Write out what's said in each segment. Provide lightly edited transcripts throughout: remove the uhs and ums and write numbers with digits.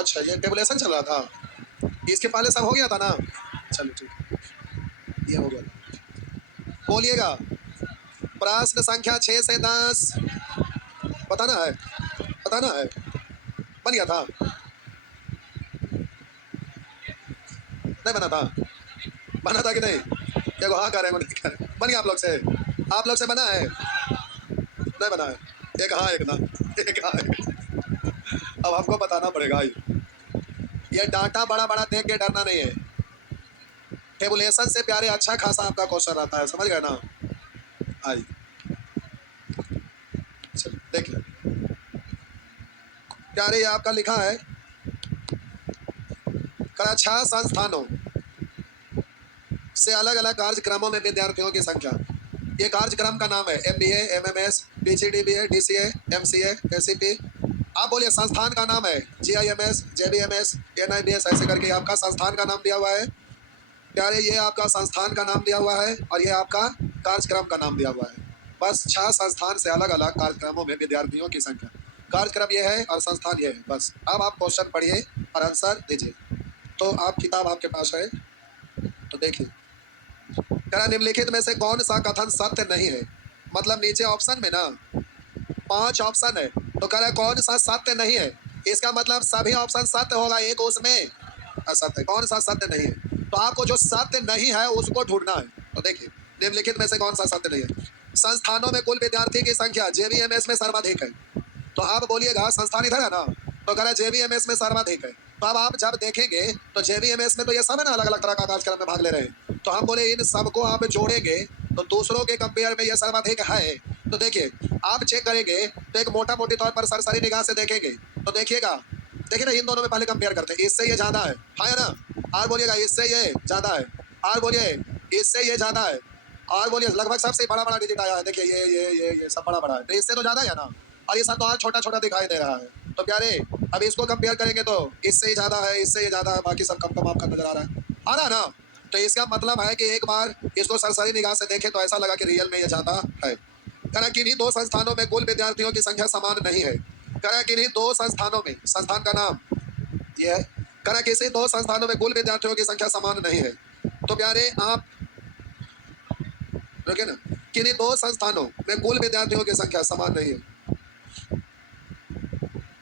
अच्छा, ये टेबुलेशन चल रहा था। इसके पहले सब हो गया था ना? चलो ठीक है, ये हो गया था। बोलिएगा, प्रश्न संख्या 6 से 10 बताना है, बताना है। बन गया था? नहीं बना था? बना था कि नहीं? देखो हाँ करेंगे नहीं करें, बन गया आप लोग से? आप लोग से बना है? नहीं बना है? एक हाँ एक ना, एक हाँ एक। अब हमको बताना पड़ेगा। ये डाटा बड़ा बड़ा देख के डरना नहीं है। टेबुलेशन से प्यारे अच्छा खासा आपका क्वेश्चन रहता है, समझ गए ना? आइए चलिए देख ले प्यारे, ये आपका लिखा है कक्षा संस्थानों से अलग अलग कार्यक्रमों में विद्यार्थियों की संख्या। ये कार्यक्रम का नाम है MBA, MMS, PGDBA, DCA, MCA, ACP। आप बोलिए संस्थान का नाम है GIMS, JBMS, NIBS, ऐसे करके आपका संस्थान का नाम दिया हुआ है प्यारे। ये आपका संस्थान का नाम दिया हुआ है और ये आपका कार्यक्रम का नाम दिया हुआ है। बस 6 संस्थान से अलग अलग कार्यक्रमों में विद्यार्थियों की संख्या। कार्यक्रम ये है और संस्थान ये है। बस अब आप क्वेश्चन पढ़िए और आंसर दीजिए। तो आप किताब आपके पास है तो देखिए, कह निम्नलिखित में से कौन सा कथन सत्य नहीं है। मतलब नीचे ऑप्शन में ना 5 ऑप्शन है, तो कह रहा कौन सा सत्य नहीं है। इसका मतलब सभी ऑप्शन सत्य होगा, एक उसमें असत्य। कौन सा सत्य नहीं है, तो आपको जो सत्य नहीं है उसको ढूंढना है। तो देखिए, निम्नलिखित में से कौन सा सत्य नहीं है। संस्थानों में कुल विद्यार्थी की संख्या JBMS में सर्वाधिक है। तो आप बोलिएगा संस्थान इधर है ना, तो कह रहा JBMS में सर्वाधिक है। तो अब आप जब देखेंगे तो JBMS में तो ये सब है ना, अलग अलग तरह का कार्यक्रम में भाग ले रहे हैं। तो हम बोले इन सबको आप जोड़ेंगे तो दूसरों के कंपेयर में ये सर्वाधिक है। तो देखिए, आप चेक करेंगे तो एक मोटा मोटी तौर पर सरसरी निगाह से देखेंगे तो देखिएगा, देखिए ना इन दोनों में पहले कंपेयर करते हैं। इससे ये ज्यादा है ना? और बोलिएगा इससे ये ज्यादा है, और बोलिए इससे ये ज्यादा है, और बोलिए लगभग सबसे बड़ा बड़ा डिजिट आया है। देखिए ये सब बड़ा बड़ा है, तो इससे तो ज्यादा है ना, और ये सब तो और छोटा छोटा दिखाई दे रहा है। तो प्यारे अब इसको कंपेयर करेंगे तो इससे ही ज्यादा है, इससे ही ज्यादा है, बाकी सब कम कम आपका नजर आ रहा है, आ रहा है ना? तो इसका मतलब है कि एक बार इसको सरसरी निगाह से देखें तो ऐसा लगा कि रियल में ये ज्यादा है। कह किन्हीं दो संस्थानों में कुल विद्यार्थियों की संख्या समान नहीं है। कह किन्हीं दो संस्थानों में, संस्थान का नाम ये है, कह किसी दो संस्थानों में कुल विद्यार्थियों की संख्या समान नहीं है। तो प्यारे आप रुके ना, किन्हीं दो संस्थानों में कुल विद्यार्थियों की संख्या समान नहीं है।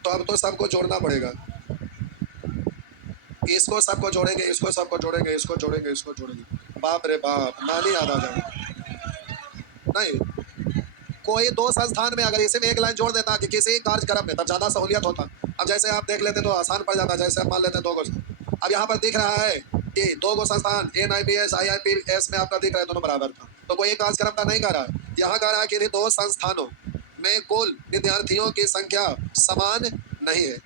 तो अब तो सबको जोड़ना पड़ेगा। इसको सबको जोड़ेंगे, इसको सबको जोड़ेंगे, इसको जोड़ेंगे, इसको जोड़ेंगे। बाप रे बाप, नानी याद आ जाए। नहीं, कोई दो संस्थान में अगर इसी में एक लाइन जोड़ देता कि किसी कार्यक्रम में, तब ज्यादा सहूलियत होता। अब जैसे आप देख लेते तो आसान पड़ जाता। जैसे आप मान लेते दो गो, अब यहाँ पर दिख रहा है कि दो गो संस्थान NIBS IIPS में आपका दिख रहा है दोनों बराबर था, तो कोई एक कार्यक्रम का नहीं कर रहा है। यहाँ कह रहा है कि दो संस्थानों में कुल विद्यार्थियों की संख्या समान नहीं है।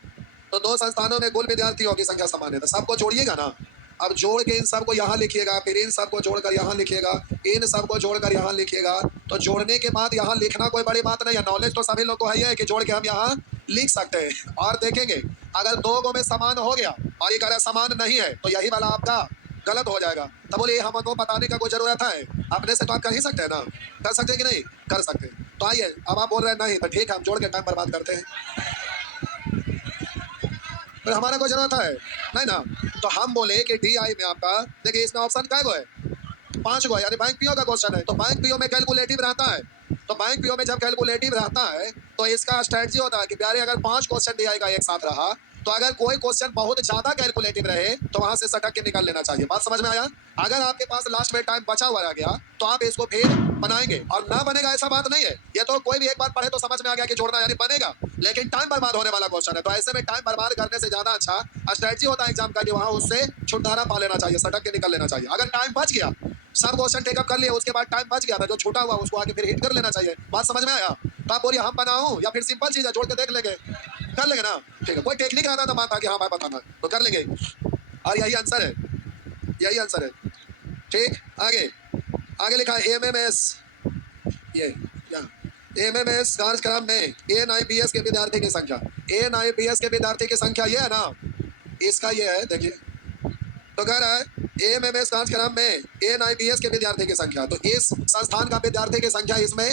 तो दो संस्थानों में कुल विद्यार्थियों की संख्या समान है, तो सबको जोड़िएगा ना। अब जोड़ के इन सबको यहाँ लिखिएगा, फिर इन सबको जोड़कर यहाँ लिखिएगा, इन सबको जोड़कर यहाँ लिखिएगा। तो जोड़ने के बाद यहाँ लिखना कोई बड़ी बात नहीं है, नॉलेज तो सभी लोग को है कि जोड़ के हम यहाँ लिख सकते हैं। और देखेंगे अगर दो गो में समान हो गया और ये कह रहा समान नहीं है तो यही वाला आपका गलत हो जाएगा। तब बोलिए हमको बताने का कोई जरूरत है? अपने से तो आप कर ही सकते हैं ना, कर सकते हैं कि नहीं कर सकते? तो आइए, अब आप बोल रहे हैं नहीं, तो ठीक है हम जोड़ के टाइम बर्बाद करते हैं, फिर हमारा कोई जरूरत है नहीं ना। तो हम बोले कि DI में आपका देखिए इसमें ऑप्शन कै गो है, 5 गो है, यानी बैंक PO का क्वेश्चन है। तो बैंक PO में कैलकुलेटिव रहता है। तो बैंक PO में जब कैलकुलेटिव रहता है तो इसका स्ट्रेटजी होता है कि प्यारे अगर 5 क्वेश्चन DI का एक साथ रहा तो अगर कोई क्वेश्चन बहुत ज्यादा कैलकुलेटिव रहे तो वहां से सटक के निकाल लेना चाहिए। बात समझ में आया? अगर आपके पास लास्ट में टाइम बचा हुआ रह गया तो आप इसको फिर बनाएंगे, और ना बनेगा ऐसा बात नहीं है। ये तो कोई भी एक बार पढ़े तो समझ में आ गया कि जोड़ना यानी बनेगा, लेकिन टाइम बर्बाद होने वाला क्वेश्चन है। तो ऐसे में टाइम बर्बाद करने से ज्यादा अच्छा स्ट्रेटजी होता है एग्जाम का कि वहां उससे छुटकारा पा लेना चाहिए, सटक के निकल लेना चाहिए। अगर टाइम बच गया, सब क्वेश्चन टेकअप कर लिए, उसके बाद टाइम बच गया था, जो छूटा हुआ उसको आगे फिर हिट कर लेना चाहिए। बात समझ में आया? तो आप बोलिए हम बनाऊं या फिर सिंपल चीज है जोड़ के देख लेंगे, कर लेंगे ना? ठीक है, कोई टेक्निक आता तो बात आ कि हाँ भाई बताना, तो कर लेंगे। और यही आंसर है, यही आंसर है। ठीक, आगे आगे लिखा है MMS, ये MMS कार्यक्रम में NIBS के विद्यार्थी की संख्या, NIBS के विद्यार्थी की संख्या ये है ना, इसका ये है देखिए। तो कह रहा है MMS कार्यक्रम में NIBS के विद्यार्थी की संख्या, तो इस संस्थान का विद्यार्थी की संख्या इसमें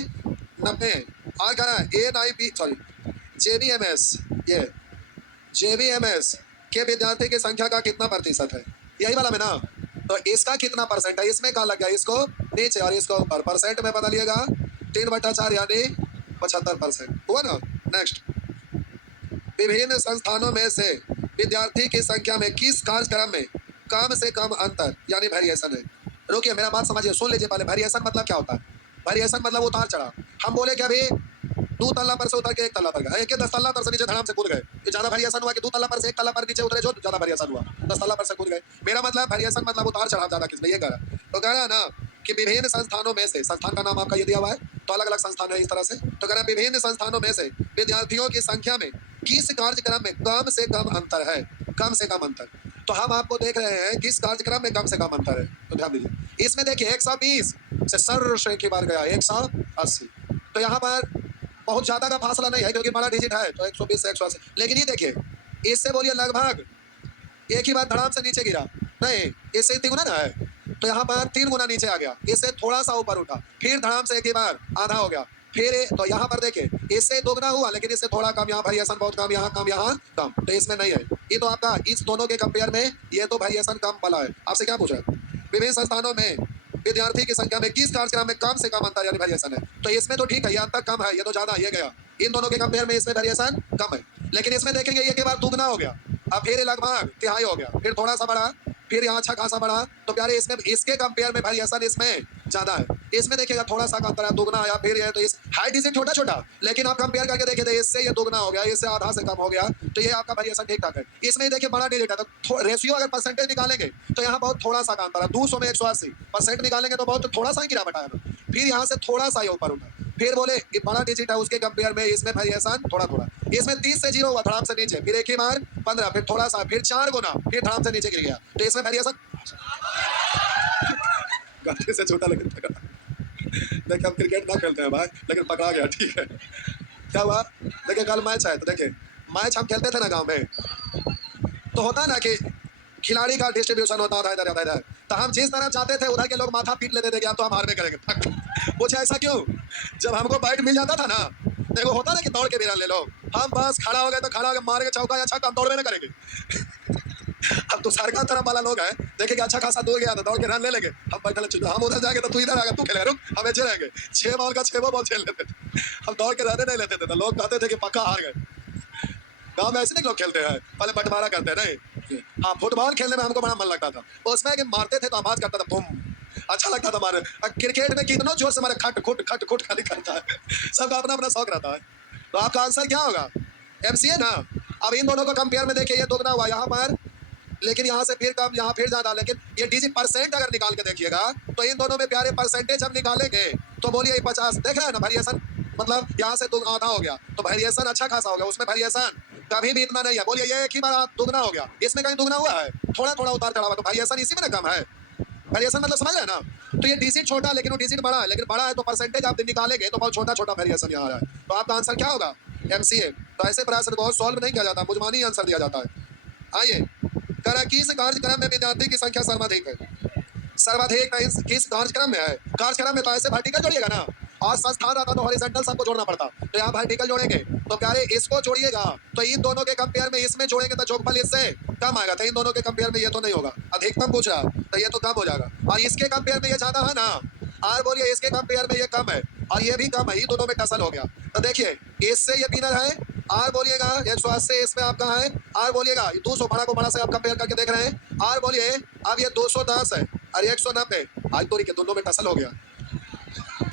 90 है। और कह रहा है JBMS, ये JBMS कि विद्यार्थी की संख्या का कितना प्रतिशत है, यही वाला में ना। तो इसका कितना परसेंट है, इसमें कहा लग गया, इसको नीचे और इसको ऊपर, परसेंट में बदलिएगा 3/4 यानी 75% हुआ ना। नेक्स्ट, विभिन्न संस्थानों में से विद्यार्थी की संख्या में किस कार्यक्रम में कम से कम अंतर यानी वेरिएशन है। रुकिए मेरा बात समझिए, सुन लीजिए पहले। वेरिएशन मतलब क्या होता है? वेरिएशन मतलब उतार चढ़ाव। हम बोले कि अभी 2 तल्ला पर से उतर के 1 तल्ला पर गए, एक 10 तल्ला पर से नीचे धड़ाम से कूद गए, ये ज्यादा वेरिएशन हुआ कि 2 तल्ला पर से 1 तल्ला पर नीचे उतरे जो ज्यादा वेरिएशन हुआ, 10 तल्ला पर से कूद गए। मेरा मतलब वेरिएशन मतलब उतार चढ़ाव ज्यादा किसमें, ये कह रहा। तो कह रहा ना कि विभिन्न संस्थानों में से, संस्थान का नाम आपका ये दिया हुआ है तो अलग अलग संस्थान है इस तरह से। तो कह रहा विभिन्न संस्थानों में से विद्यार्थियों की संख्या में किस कार्यक्रम में कम से कम अंतर है, कम से कम अंतर। तो हम आपको देख रहे हैं किस कार्यक्रम में कम से कम अंतर है, तो ध्यान दीजिए। इसमें देखिए 120 से सर से की बार गया 180, तो यहाँ पर बहुत ज्यादा का फासला नहीं है क्योंकि बड़ा डिजिट है, तो 120 से 180। लेकिन ये देखिए इससे बोलिए लगभग एक ही बार धड़ाम से नीचे गिरा, नहीं इससे 3 गुना ना है, तो यहाँ पर 3 गुना नीचे आ गया, इससे थोड़ा सा ऊपर उठा, फिर धड़ाम से एक ही बार आधा हो गया, फिर तो यहाँ पर देखिए इससे 2 गुना हुआ लेकिन इससे थोड़ा कम, यहाँ वेरिएशन बहुत कम, यहाँ कम, यहाँ कम, तो इसमें नहीं है। ये तो आपका इस दोनों के कंपेयर में ये तो वेरिएशन कम वाला है। आपसे क्या पूछ रहा है, विभिन्न संस्थानों में विद्यार्थी की संख्या में किस कार्यक्रम में कम से कम अंतर यानी वेरिएशन है। तो इसमें तो ठीक है, ये अंतर कम है, ये तो ज्यादा, ये गया। इन दोनों के कंपेयर में इसमें वेरिएशन कम है, लेकिन इसमें देखेंगे ये के बाद दुगना हो गया, अब फिर लगभग तिहाई हो गया, फिर थोड़ा सा बढ़ा, फिर यहाँ अच्छा खासा बढ़ा, तो प्यारे इसमें इसके कंपेयर में वेरिएशन इसमें ज्यादा है। इसमें देखिएगा थोड़ा सा अंतर है, दुगना आया, फिर ये तो इस हाइट डिजिट छोटा छोटा, लेकिन आप कंपेयर करके देखिए तो इससे ये दुगना हो गया, इससे आधा से कम हो गया, तो ये आपका वेरिएशन ठीक ठाक है। इसमें देखिए बड़ा डिजिट है तो रेशियो अगर परसेंटेज निकालेंगे तो यहाँ बहुत थोड़ा सा का अंतर है, 200 में 180% निकालेंगे तो बहुत थोड़ा सा ही गिरावट आया ना, फिर यहाँ से थोड़ा सा ये ऊपर उठा, फिर बोले कि बड़ा डिजिट है उसके कंपेयर में इसमें वेरिएशन थोड़ा थोड़ा। इसमें 30 से 0 हुआ धड़ाम से नीचे, फिर एक ही बार 15, फिर थोड़ा सा, फिर 4 गुना, फिर धड़ाम से नीचे गिर गया, तो इसमें वेरिएशन गलती से छोटा लेकिन पकड़ा। देखिए हम क्रिकेट ना खेलते हैं भाई, लेकिन पकड़ा गया, ठीक है। क्या हुआ, देखिए कल मैच है, तो देखिए मैच हम खेलते थे ना गांव में, तो होता ना कि खिलाड़ी का डिस्ट्रीब्यूशन होता था इधर उधर, तो हम जिस तरफ जाते थे उधर के लोग माथा पीट लेते थे कि अब तो हम हार में करेंगे। पूछे ऐसा क्यों, जब हमको बैट मिल जाता था ना, देखो होता ना कि दौड़ के भी रन ले लो, हम बस खड़ा हो गए तो खड़ा हो गए, मार के चौका या छक्का, हम दौड़ में ना करेंगे। अब तो सरकार तरफ वाला लोग है, देखेंगे अच्छा खासा दूर गया तो दौड़ के रन ले लेंगे, हम बैठे चुप, हम उधर जाएंगे तो तू इधर आएगा, तू खेलेगा, रुक हम ऐसे रहेंगे, 6 बॉल का 6 बॉल खेल लेते थे, हम दौड़ के रहने नहीं लेते थे, तो लोग कहते थे कि पक्का हार गए। गाँव में ऐसे नहीं लोग खेलते हैं, पहले बंटवारा करते हैं नहीं। हाँ फुटबॉल खेलने में हमको बड़ा मन लगता था, उसमें कि मारते थे तो आवाज करता था बूम, अच्छा लगता था मारे। क्रिकेट में कितना जोर से मारे, खट खुट खाली करता है, सबका अपना अपना शौक रहता है। तो आपका आंसर क्या होगा, एमसीए ना। अब इन दोनों को कंपेयर में देखिए, ये दोगुना हुआ यहाँ पर, लेकिन यहाँ से फिर कम, यहाँ फिर ज्यादा, लेकिन ये डिजिट परसेंट अगर निकाल के देखिएगा तो इन दोनों में प्यारे परसेंटेज हम निकालेंगे तो बोलिए 50, देख रहे हैं ना वेरिएशन, मतलब यहाँ से आधा हो गया तो वेरिएशन अच्छा खासा हो गया, उसमें वेरिएशन कभी भी इतना नहीं है। बोलिए ये एक ही बार दुगना हो गया, इसमें कहीं दुगना हुआ है, थोड़ा थोड़ा उतार चढ़ावा, तो वेरिएशन इसी में ना कम है। वेरिएशन मतलब समझ रहे हैं ना, तो ये डिजिट छोटा लेकिन वो डिजिट बड़ा है, लेकिन बड़ा है तो परसेंटेज आप निकालेंगे तो बहुत छोटा छोटा वेरिएशन यहाँ आ रहा है। तो आपका आंसर क्या होगा, एमसीए। तो ऐसे प्रश्न बहुत सॉल्व नहीं किया जाता, मुजमानी आंसर दिया जाता है। आइए, किस कार्यक्रम में विद्यार्थी की संख्या सर्वाधिक है, सर्वाधिक किस कार्यक्रम में है। कार्यक्रम में तो ऐसे वर्टिकल जोड़िएगा ना, और संस्थान आता तो हॉरिजॉन्टल सबको जोड़ना पड़ता, तो यहाँ वर्टिकल जोड़ेंगे तो प्यारे इसको जोड़िएगा, तो इन दोनों के कंपेयर में इसमें जोड़ेंगे तो जोगफल इससे कम आएगा, तो इन दोनों के कंपेयर में ये तो नहीं होगा, अधिकतम पूछ रहा तो ये तो कम हो जाएगा, और इसके कंपेयर में ये ज्यादा है ना, और बोलिए इसके कंपेयर में ये कम है और ये भी कम है, ये दोनों में टसल हो गया। तो देखिए इससे ये विनर है, और बोलिएगा 180 इसमें आपका है, और बोलिएगा 200 बड़ा को बड़ा से आप कंपेयर करके देख रहे हैं, और बोलिए अब ये 210 है और 190, आज तो के दोनों में टसल हो गया,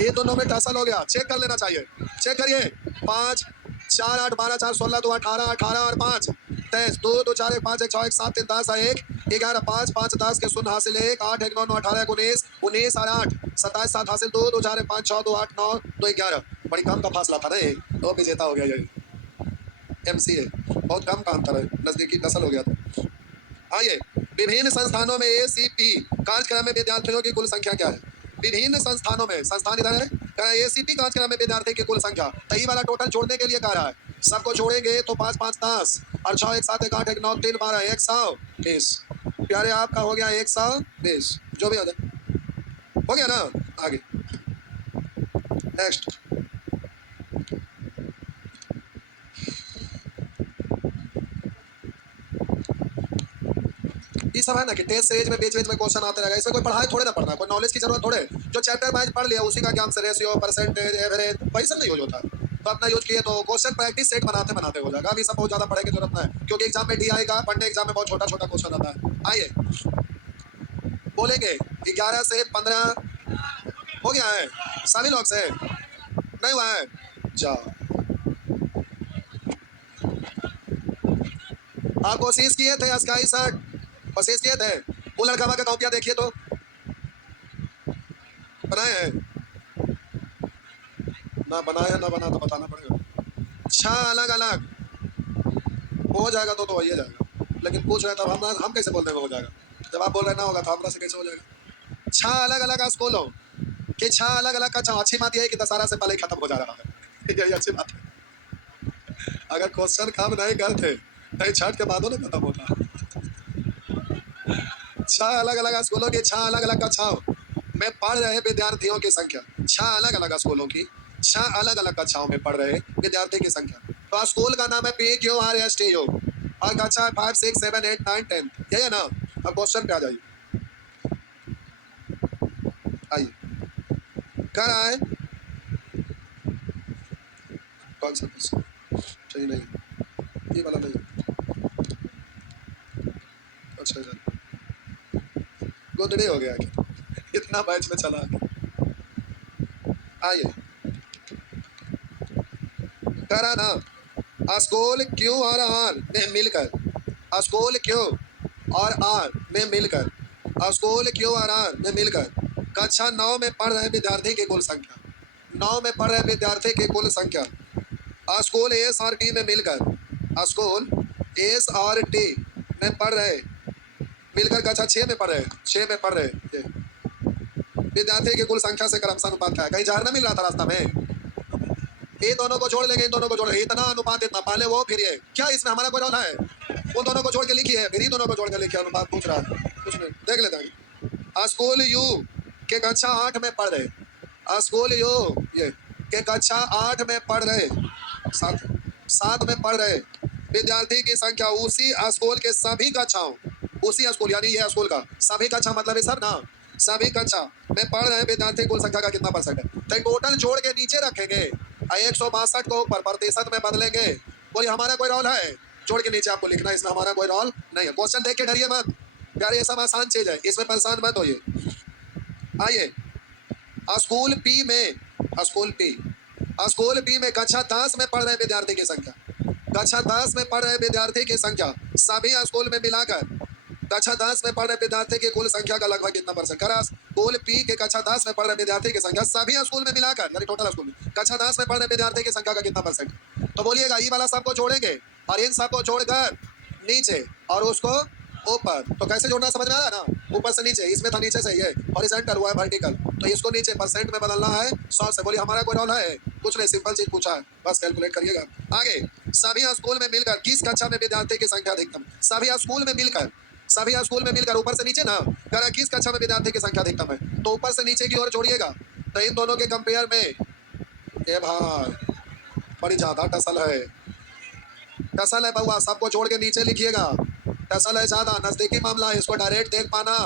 ये दोनों में टसल हो गया, चेक कर लेना चाहिए, चेक करिए। 5 4 8 12 4 16 2 18 18 और 5 23 2 2 4 1 5 1 6 1 7 3 10 1 11 5 5 10 के शून्य हासिल 1 8 1 9 9 18 19 19 और 8 27 7 हासिल 2 2 4 1 5 6 2 8 9 2 11, बड़ी कम का फासला था ना, तो विजेता हो गया ये एमसीए, बहुत कम का अंतर है, नजदीकी टसल हो गया था। आइए, विभिन्न संस्थानों में एसीपी कार्यक्रम में विद्यार्थियों की कुल संख्या क्या है, विभिन्न संस्थानों में, संस्थान इधर है, एसीपी कार्यक्रम में विद्यार्थी की कुल संख्या, तो ये वाला टोटल जोड़ने के लिए कह रहा है, सबको जोड़ेंगे तो 5 5 10 और 6 1 7 1 8 1 9 3 12 120, प्यारे आपका हो गया 120, जो भी हो जाए हो गया ना। आगे नेक्स्ट, ये सब है ना कि टेस्ट सीरीज में बीच बीच में क्वेश्चन आते रहेगा, इसमें कोई पढ़ाई थोड़े ना पढ़ना, कोई नॉलेज की जरूरत थोड़े, जो चैप्टर वाइज पढ़ लिया उसी का ज्ञान से रेशियो परसेंटेज एवरेज वही सब नहीं यूज होता। तो अपना यूज किए तो क्वेश्चन प्रैक्टिस सेट बनाते बनाते हो जाएगा। अभी सब बहुत ज्यादा पढ़ने की जरूरत नहीं, क्योंकि एग्जाम में डी आएगा, वनडे एग्जाम में बहुत छोटा छोटा क्वेश्चन आता है। आइए बोलेंगे 11 से 15 हो गया है सभी लोग से, नहीं हुआ है? जाओ आप कोशिश किए थे स्काई शर्ट, कोशिश किए थे, वो लड़का का कॉपियां देखिए तो बनाए हैं ना, बनाए हैं ना, बना तो बताना पड़ेगा। 6 अलग अलग हो जाएगा तो हो ही जाएगा, लेकिन पूछ रहे तब हम कैसे बोल देंगे हो जाएगा, जब आप बोल रहे ना होगा तो हमरा से कैसे हो जाएगा? 6 अलग अलग स्कूलों कि 6 अलग अलग का 6। अच्छी बात यह है कि दशहरा से पहले ही खत्म हो जा रहा है, यही अच्छी बात है। अगर क्वेश्चन काम नहीं करते तो छठ के बाद ना खत्म होता। 6 अलग अलग स्कूलों की 6 अलग अलग कक्षाओं में पढ़ रहे विद्यार्थियों की संख्या, 6 अलग अलग स्कूलों की 6 अलग अलग कक्षाओं में पढ़ रहे विद्यार्थी की संख्या। तो स्कूल का नाम है PQRSTU और कक्षा 5 6 7 8 9 10, यही है ना? अब क्वेश्चन पे आ जाइए, आइए कर रहा है कौन सा क्वेश्चन सही नहीं, ये वाला नहीं, अच्छा गोदड़े हो गया क्या? इतना बैच में चला गया। आइए करा ना, स्कूल क्यू और आर में मिलकर, स्कूल क्यू और आर में मिलकर, स्कूल क्यू और आर में मिलकर कक्षा 9 में पढ़ रहे विद्यार्थी की कुल संख्या, 9 में पढ़ रहे विद्यार्थी की कुल संख्या, स्कूल एस और टी में मिलकर, स्कूल एस और टी में पढ़ रहे मिलकर कक्षा 6 में पढ़ रहे, 6 में पढ़ रहे विद्यार्थी की कुल संख्या से क्रमशः अनुपात है। कहीं झाड़ना मिल रहा था रास्ता में, ये दोनों को जोड़ लेंगे, इन दोनों को जोड़, इतना अनुपात इतना, पहले वो फिर ये, क्या इसमें हमारा कोई रोल है? उन दोनों को जोड़ के लिखिए, फिर इन दोनों को जोड़ के लिखिए, अनुपात पूछ रहा है कुछ नहीं, देख लेते हैं। स्कूल यू के कक्षा 8 में पढ़ रहे, स्कूल यू ये के कक्षा 8 में पढ़ रहे, 7 में पढ़ रहे विद्यार्थी की संख्या उसी स्कूल के सभी कक्षाओं, उसी स्कूल यानी ये स्कूल का सभी कक्षा मतलब है सब ना, सभी कक्षा में पढ़ रहे विद्यार्थी कुल संख्या का कितना परसेंट है? तो टोटल जोड़ के नीचे रखेंगे, 162 को ऊपर प्रतिशत में बदलेंगे। बोलिए हमारा कोई रोल है? जोड़ के नीचे आपको लिखना है, इसमें हमारा कोई रोल नहीं है। क्वेश्चन देख के डरिए मत यार, ये सब आसान चीज है, इसमें परेशान मत होइए। आइए स्कूल पी में, स्कूल पी में कक्षा 10 में पढ़ रहे विद्यार्थी की संख्या, कक्षा 10 में पढ़ रहे विद्यार्थी की संख्या सभी स्कूल में मिलाकर, कक्षा 10 में पढ़ रहे विद्यार्थी की कुल संख्या का लगभग कितना परसेंट? करा स्कूल पी के कक्षा 10 में पढ़ रहे विद्यार्थी की संख्या सभी स्कूल में मिलाकर, यानी टोटल स्कूल में कक्षा 10 में पढ़ रहे विद्यार्थी की संख्या का कितना परसेंट? तो बोलिएगा ये वाला सबको जोड़ेंगे और इन सबको जोड़कर नीचे और उसको ऊपर, तो कैसे जोड़ना समझ में आ रहा है ना? ऊपर से नीचे, इसमें था नीचे से ये हॉरिजॉन्टल हुआ है वर्टिकल, तो इसको नीचे परसेंट में बदलना है 100 से। बोलिए हमारा कोई रोल है? कुछ नहीं, सिंपल चीज पूछा है, बस कैलकुलेट करिएगा। आगे सभी स्कूल में मिलकर किस कक्षा में विद्यार्थी की संख्या अधिकतम? सभी स्कूल में मिलकर, सभी स्कूल में मिलकर ऊपर से नीचे ना करा, किस कक्षा में विद्यार्थी की संख्या अधिकतम है, तो ऊपर से नीचे की ओर जोड़िएगा। तो इन दोनों के कंपेयर में ए भाई बड़ी ज्यादा टसल है, टसल है बउआ, सबको जोड़ के नीचे लिखिएगा। टसल है ज्यादा, नजदीकी मामला है, इसको डायरेक्ट देख पाना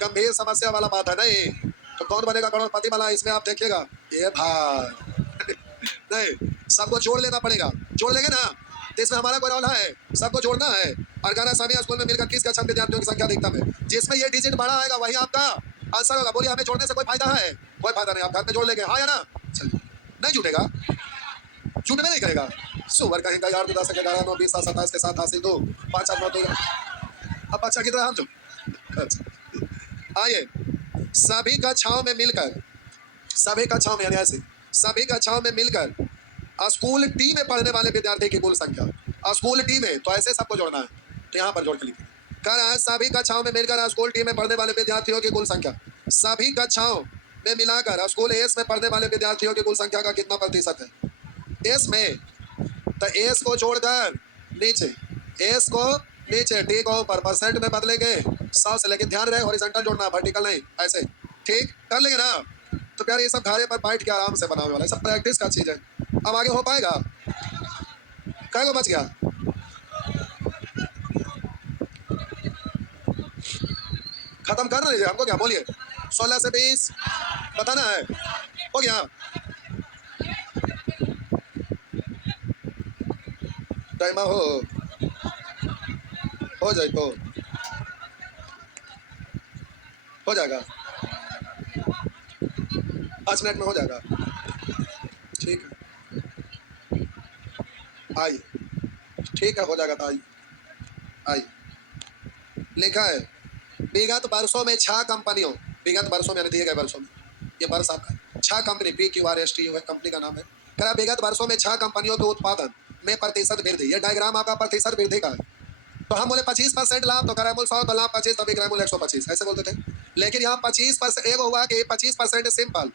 गंभीर समस्या वाला बात है नहीं। तो कौन बनेगा करोड़पति वाला, इसमें आप देखिएगा। ये भाई नहीं, सबको जोड़ लेना पड़ेगा, जोड़ लेंगे ना तो इसमें हमारा कोई रोल है? सबको जोड़ना है। और गाना सभी स्कूल में मिलकर किस कक्षा में विद्यार्थियों की संख्या अधिकतम है? जिसमें ये डिजिट बड़ा आएगा वही आपका आंसर होगा। बोलिए हमें जोड़ने से कोई फायदा है? कोई फायदा नहीं, आप घर में जोड़ लेंगे, हाँ या ना? चलिए, नहीं जुटेगा, जुटने नहीं करेगा, सुवर कहीं का यार 10 के 11 9 20 27 के साथ हासिल 2 5 8 9 2। अब अच्छा की तरह हम जो आइए सभी कक्षाओं में मिलकर, सभी कक्षाओं में यानी ऐसे सभी कक्षाओं में मिलकर स्कूल टी में पढ़ने वाले विद्यार्थी की कुल संख्या, स्कूल टी में तो ऐसे सबको जोड़ना है, तो यहाँ पर जोड़ के लिखिए। कर सभी कक्षाओं में मिलकर स्कूल टी में पढ़ने वाले विद्यार्थियों की कुल संख्या सभी कक्षाओं में मिलाकर स्कूल एस में पढ़ने वाले विद्यार्थियों की कुल संख्या का कितना प्रतिशत है? एस में, तो एस को जोड़कर नीचे, एस को नीचे, टी को ऊपर, परसेंट में बदलेंगे 100 से, लेकिन ध्यान रहे हॉरिजॉन्टल जोड़ना, वर्टिकल नहीं, ऐसे ठीक कर लेंगे ना? तो प्यार ये सब घारे पर बैठ के आराम से बनाने वाला है, सब प्रैक्टिस का चीज है। अब आगे हो पाएगा? क्या को बच गया? खत्म कर रहे हमको क्या बोलिए। 16 से 20 बताना है, हो गया। टाइम हो जाए तो हो जाएगा, 5 मिनट में हो जाएगा। ठीक है, आइए, ठीक है, हो जाएगा। तो आइए, आइए। लिखा है विगत वर्षों में 6 कंपनियों, विगत वर्षों में दिए गए वर्षों में, ये वर्ष आपका 6 कंपनी, PQRSTU है कंपनी का नाम है। कह रहा विगत वर्षों में 6 कंपनियों के उत्पादन में प्रतिशत वृद्धि। ये डायग्राम आपका प्रतिशत वृद्धि का है। तो हम बोले 25% लाभ, तो कह 100 तो लाभ 25, तभी कह 125, ऐसे बोलते थे। लेकिन यहाँ 25% एक हुआ कि 25% सिंपल,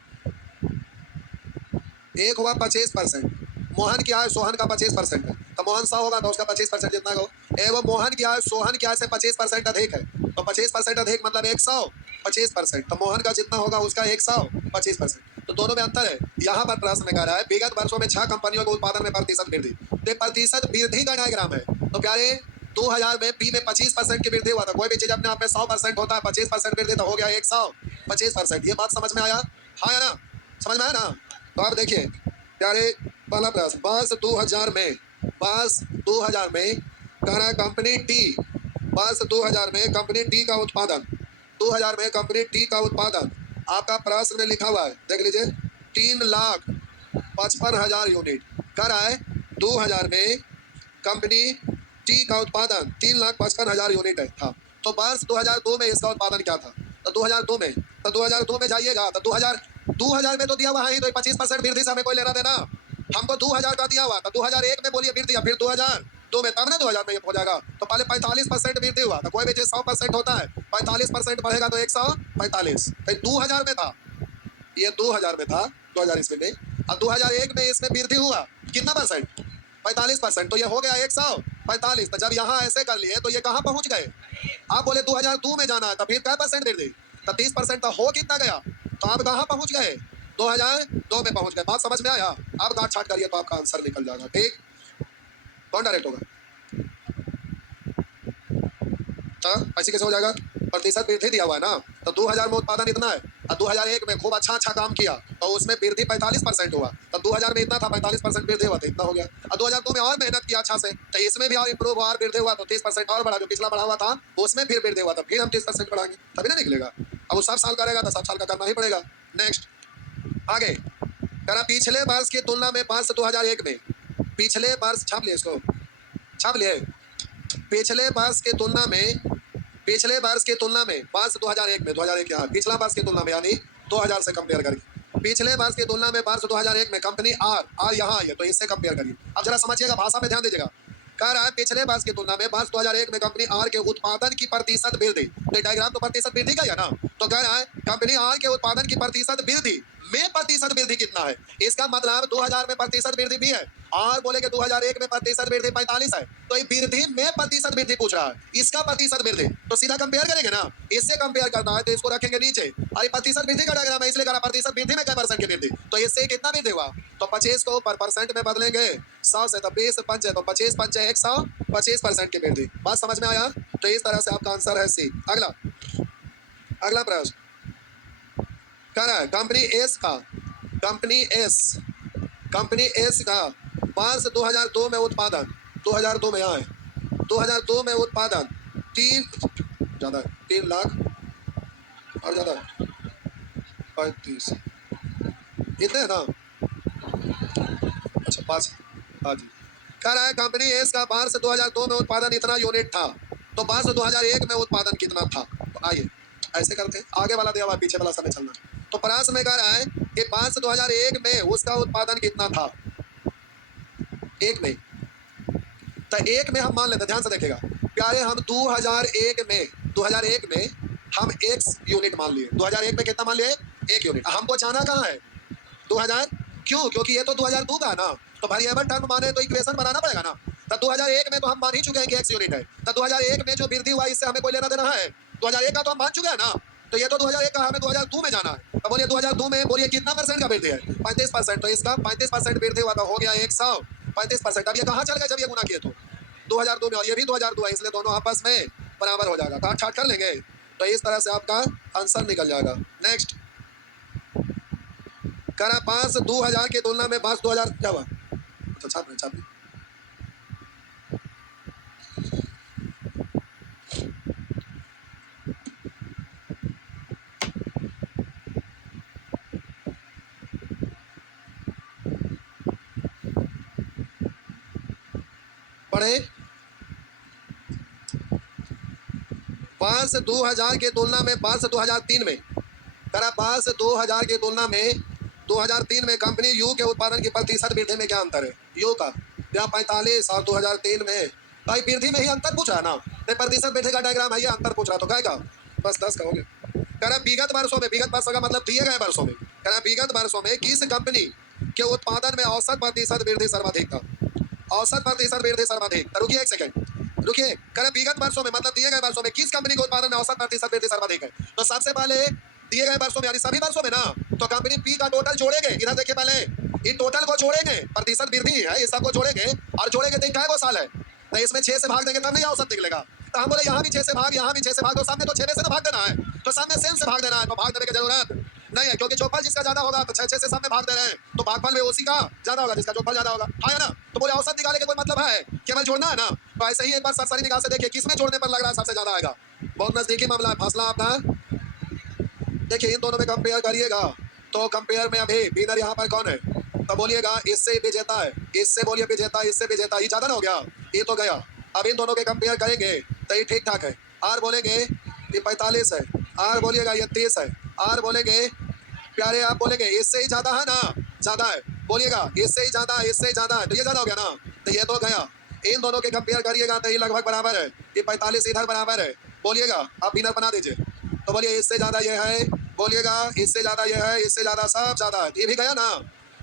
एक हुआ 25%। मोहन की आय सोहन का 25% है, तो मोहन 100 होगा तो उसका 25% जितना हो। एवं मोहन की आय सोहन की आय से 25% अधिक है, तो 25% अधिक मतलब 125%। तो मोहन का जितना होगा उसका 125%। तो दोनों में अंतर है। यहाँ पर प्रश्न में कह रहा है विगत वर्षों में 6 कंपनियों के उत्पादन में प्रतिशत वृद्धि। तो प्रतिशत वृद्धि का डायग्राम है। तो प्यारे 2000 में पी में 25% की वृद्धि हुआ था। कोई भी चीज अपने आप में 100% होता है, 25% वृद्धि तो हो गया 125%। ये बात समझ में आया? हाँ या ना? समझ में आया ना? तो आप देखिए प्यारे, पहला प्रश्न, वर्ष 2000 में, वर्ष 2000 में कह रहा है कंपनी टी, वर्ष 2000 में कंपनी टी का उत्पादन, 2000 में कंपनी टी का उत्पादन आपका प्रश्न में लिखा हुआ है, देख लीजिए, 3,55,000 यूनिट। कह रहा है 2000 में कंपनी टी का उत्पादन 3,55,000 यूनिट है था। तो वर्ष 2002 में इसका उत्पादन क्या था? तो 2002 में, तो 2002 में जाइएगा तो 2000 में तो दिया हुआ है, तो 25% वृद्धि से हमें कोई लेना देना। हमको 2000 का दिया हुआ था, 2001 में बोलिए वृद्धि, फिर 2002 में, तब ना 2000 में हो जाएगा। तो पहले 45% वृद्धि हुआ, तो कोई भी चीज 100% होता है, 45% बढ़ेगा तो 145। 2000 में था, ये 2000 में था, 2000 ईस्वी में। अब 2001 में इसमें वृद्धि हुआ कितना परसेंट? 45%। तो ये हो गया 145। तो जब यहाँ ऐसे कर लिए तो ये कहाँ पहुंच गए? आप बोले 2002 में जाना है, तो फिर क्या परसेंट वृद्धि? तो 30%। तो हो कितना गया? तो आप कहाँ पहुंच गए? 2002 में पहुंच गए। बात समझ में आया? आप गांठ छाट करिए तो आपका आंसर निकल जाएगा। ठीक, कौन डायरेक्ट होगा? ऐसे कैसे हो जाएगा? प्रतिशत वृद्धि दिया हुआ है ना, तो 2000 में उत्पादन इतना है, और 2001 में खूब अच्छा काम किया तो उसमें वृद्धि 45% हुआ। तो 2000 में इतना था, 45% वृद्धि हुआ तो इतना हो गया। और 2002 में और मेहनत किया अच्छा से, तो इसमें भी और इंप्रूव और वृद्धि हुआ तो 30% और बढ़ा, जो पिछला बढ़ा हुआ था उसमें फिर वृद्धि हुआ, तो फिर हम 30% बढ़ाएंगे, तभी ना निकलेगा। अब वो 7 साल करेगा तो 7 साल का करना ही पड़ेगा। नेक्स्ट, आगे करा पिछले वर्ष की तुलना में, वर्ष 2001 में, पिछले वर्ष, छाप लिए इसको, छाप लिए, पिछले वर्ष की तुलना में, पिछले वर्ष की तुलना में, वर्ष 2001 में, 2001 यहाँ, पिछला वर्ष की तुलना में यानी 2000 से कंपेयर करिए। पिछले वर्ष की तुलना में वर्ष 2001 में कंपनी आर यहाँ आई है, तो इससे कंपेयर करिए। अब जरा समझिएगा, भाषा पे ध्यान दीजिएगा। कह रहा है पिछले वर्ष की तुलना में वर्ष 2001 में कंपनी आर के उत्पादन की प्रतिशत वृद्धि। तो डायग्राम तो प्रतिशत वृद्धि का है ना, तो कह रहा है कंपनी आर के उत्पादन की प्रतिशत वृद्धि में प्रतिशत वृद्धि कितना है? इसका मतलब 2000 में प्रतिशत वृद्धि भी है, और बोले कि 2001 में प्रतिशत वृद्धि 45 है, तो ये वृद्धि में प्रतिशत वृद्धि पूछ रहा है, इसका प्रतिशत वृद्धि, तो सीधा कंपेयर करेंगे ना, इससे कंपेयर करना है तो इसको रखेंगे नीचे। अरे प्रतिशत वृद्धि का डायग्राम है, इसलिए करा प्रतिशत वृद्धि में क्या परसेंट की वृद्धि, तो इससे कितना वृद्धि हुआ? तो 25 को पर परसेंट में बदलेंगे, 100 से, तो 20 पंच है, तो 25 पंच है 125% की वृद्धि। बात समझ में आया? तो इस तरह से आपका आंसर है सी। अगला, अगला प्रश्न कह रहा है कंपनी एस का, कंपनी एस, कंपनी एस का वर्ष 2002 में उत्पादन, 2002 में यहाँ है, 2002 में उत्पादन 3 लाख और ज्यादा 35 इतने है ना, अच्छा 5, हाँ जी। कह रहा है कंपनी एस का वर्ष 2002 में उत्पादन इतना यूनिट था, तो वर्ष 2001 में उत्पादन कितना था? तो आइए ऐसे करते हैं, आगे वाला दिया हुआ पीछे वाला समय चलना। तो प्रश्न में कह रहा है कि वर्ष 2001 में उसका उत्पादन कितना था? एक में, तो एक में हम मान लेते, ध्यान से देखिएगा प्यारे, हम 2001 में, 2001 में हम x यूनिट मान लिए, 2001 में कितना मान लिए? 1 यूनिट। हमको जाना कहाँ है? 2000, क्यों? क्योंकि ये तो 2002 का है ना, तो वेरिएबल टर्म माने तो इक्वेशन बनाना पड़ेगा ना। तो 2001 में तो हम मान ही चुके हैं कि x यूनिट है, तो 2001 में जो वृद्धि हुआ इससे हमें कोई लेना देना है? 2001 का तो हम मान चुके हैं ना, तो ये तो 2001 का, हमें 2002 में जाना है। तो बोलिए 2002 में बोलिए कितना परसेंट का वृद्धि है? 35%। तो इसका 35% वृद्धि हुआ तो हो गया 135%। अब ये कहाँ चल गए जब ये गुना किए? तो 2002 में, और ये भी 2002 है, इसलिए दोनों आपस में बराबर हो जाएगा। काट छाट कर लेंगे, तो इस तरह से आपका आंसर निकल जाएगा। नेक्स्ट करा 5 2000 की तुलना में 5 2000 क्या हुआ? अच्छा छाप पढ़े। 5 2000 की तुलना में 5 2003 में करा 5 2000 की तुलना में 2003 में कंपनी यू के उत्पादन की प्रतिशत वृद्धि में क्या अंतर है? यू का या 45 और 2003 में भाई वृद्धि में ही अंतर पूछ रहा ना, प्रतिशत वृद्धि का डायग्राम है, ये अंतर पूछ रहा तो कहेगा बस 10 कहोगे। करा विगत वर्षों में, विगत वर्षों का मतलब दिए गए वर्षों में, करा विगत वर्षों में किस कंपनी के उत्पादन में औसत प्रतिशत वृद्धि सर्वाधिक था? औसत प्रतिशत वृद्धि सर्वाधिक। तो रुकिए एक सेकंड, रुकिए। करें विगत वर्षों में मतलब दिए गए वर्षों में किस कंपनी के उत्पादन में औसत प्रतिशत वृद्धि सर्वाधिक है? तो सबसे पहले दिए गए वर्षों में यानी सभी वर्षों में ना, तो कंपनी पी का टोटल जोड़ेंगे। इधर देखिए पहले इन टोटल को जोड़ेंगे, प्रतिशत वृद्धि है इस सबको जोड़ेंगे और जोड़ेंगे तो क्या साल है, तो इसमें 6 से भाग देंगे तब नहीं औसत निकलेगा। तो हम बोले यहाँ भी 6 से भाग, यहाँ भी 6 से भाग, तो सामने तो 6 में से ना भाग देना है, तो सामने सेम से भाग देना है, तो भाग देने की जरूरत नहीं है क्योंकि जोगफल जिसका ज्यादा होगा तो 6 से सामने भाग दे रहे हैं, तो भागफल में उसी का ज्यादा होगा जिसका जोगफल ज्यादा होगा, है ना। तो बोले औसत निकालने के कोई मतलब है, केवल जोड़ना है ना। तो ऐसे ही एक बार सरसरी निकाल से देखिए किसमें जोड़ने पर लग रहा है सबसे ज्यादा आएगा। बहुत नजदीकी मामला है, फासला आपका देखिए इन दोनों में कंपेयर करिएगा, तो कंपेयर में अभी विनर यहाँ पर कौन है? तो बोलिएगा इससे विजेता है, इससे बोलिए विजेता, इससे विजेता, ये ज्यादा ना हो गया, ये तो गया। अब इन दोनों के कंपेयर करेंगे तो ये ठीक ठाक है। आर बोलेंगे ये 45 है, आर बोलिएगा ये 30 है, आर बोलेंगे प्यारे आप बोलेंगे इससे ही ज्यादा है ना, ज्यादा है, बोलिएगा इससे ही ज्यादा है, इससे ही ज्यादा है, तो ये ज्यादा हो गया ना, तो ये तो गया। इन दोनों के कंपेयर करिएगा तो ये लगभग बराबर है, ये 45 इधर बराबर है, बोलिएगा आप विनर बना दीजिए। तो बोलिए इससे ज्यादा ये है, बोलिएगा इससे ज्यादा ये है, इससे ज्यादा सब ज्यादा है, ये भी गया ना,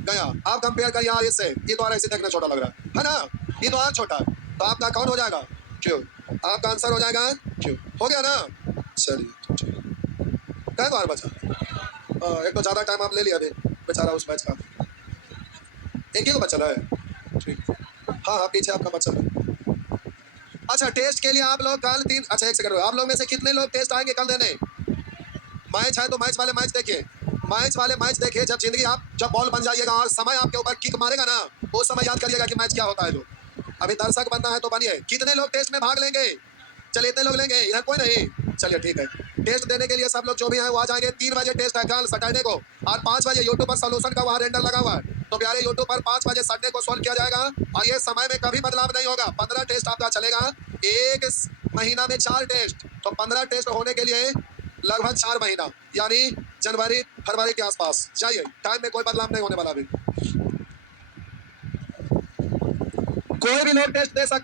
गया। आप कंपेयर करिए यार इससे, ये तो और ऐसे देखने छोटा लग रहा है ना, ये तो और छोटा है, तो आपका कौन हो जाएगा? क्यों, आपका आंसर हो जाएगा क्यों, हो गया ना। चलिए कई बार बचा, एक तो ज्यादा टाइम आप ले लिया अभी बेचारा उस मैच का, एक ही को बचा है ठीक। हाँ हाँ पीछे आपका बचा है। अच्छा टेस्ट के लिए आप लोग कल 3, अच्छा एक सेकंड, आप लोग में से कितने लोग टेस्ट आएंगे कल देने? मैच है तो मैच वाले मैच देखिए, मैच वाले मैच देखिए, जब जिंदगी आप जब बॉल बन जाइएगा और समय आपके ऊपर किक मारेगा ना, वो समय याद करिएगा कि मैच क्या होता है। जो अभी दर्शक बनना है तो बनिए। कितने लोग टेस्ट में भाग लेंगे? चलिए इतने लोग लेंगे, इधर कोई नहीं, चलिए ठीक है। टेस्ट देने के लिए सब लोग जो भी हैं वो आ जाएंगे। 3 बजे टेस्ट है कल सैटरडे को, और 5 बजे यूट्यूब पर सोल्यूशन का वहाँ रेंडर लगा हुआ है, तो प्यारे यूट्यूब पर 5 बजे संडे को सॉल्व किया जाएगा, और ये समय में कभी बदलाव नहीं होगा। 15 टेस्ट आपका चलेगा, एक महीना में 4 टेस्ट, तो 15 टेस्ट होने के लिए लगभग 4 महीना, यानी जनवरी फरवरी के आसपास जाइए। टाइम में कोई बदलाव नहीं होने वाला। अभी कोई भी लोग टेस्ट दे सकते हैं।